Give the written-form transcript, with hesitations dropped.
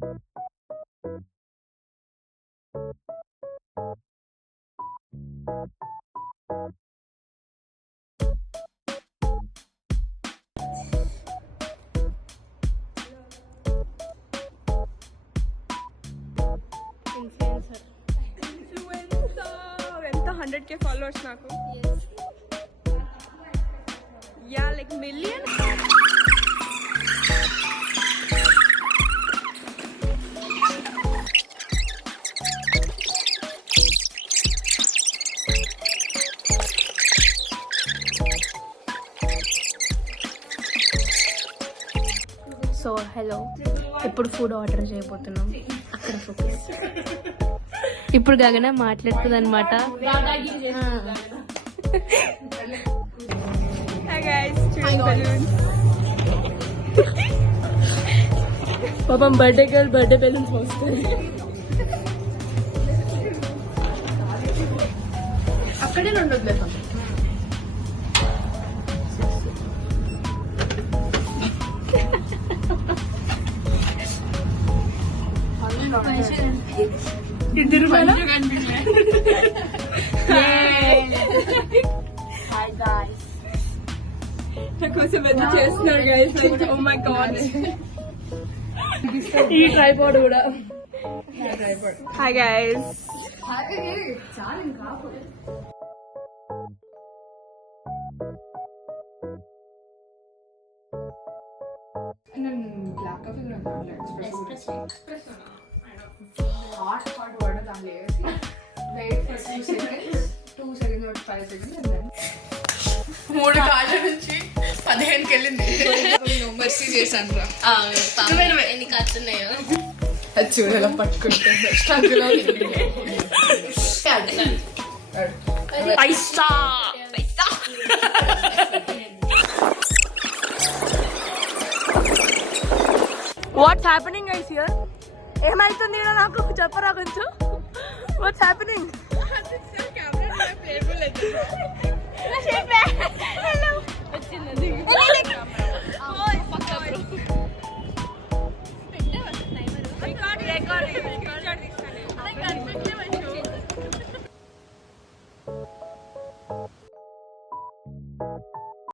ఎంత 100K followers నాకు. Ya like million. So hello, ఇప్పుడు ఫుడ్ ఆర్డర్ చేయబోతున్నాం. అక్కడ ఫోకస్. ఇప్పుడు గగన మాట్లాడుతుంది అనమాట. హాయ్ గైస్, చూడండి బలూన్స్. పాపం బర్త్డే గర్ల్ బర్త్డే బెలూన్స్ వస్తాయి. అక్కడే ఉండదు. ఇద్దరు కోసం ఎంత చేస్తున్నారు guys. Like oh my god. ఈ ట్రైపాడ్ కూడా. Hi guys. Black coffee hot water దాంట్లో వేసి wait for 2 seconds 2 seconds or 5 seconds and then 3 కాళ్ళ నుంచి 15కి వెళ్ళింది. మర్సీ చేశాను రా. ఎన్ని కట్టున్నాయో అది చూడలా పట్టుకుంటే స్ట్రగుల్ పైసా. What's happening guys here? ఏమైతుంది ఇక్కడ నాకు చెప్పరా కొంచెం. What's happening?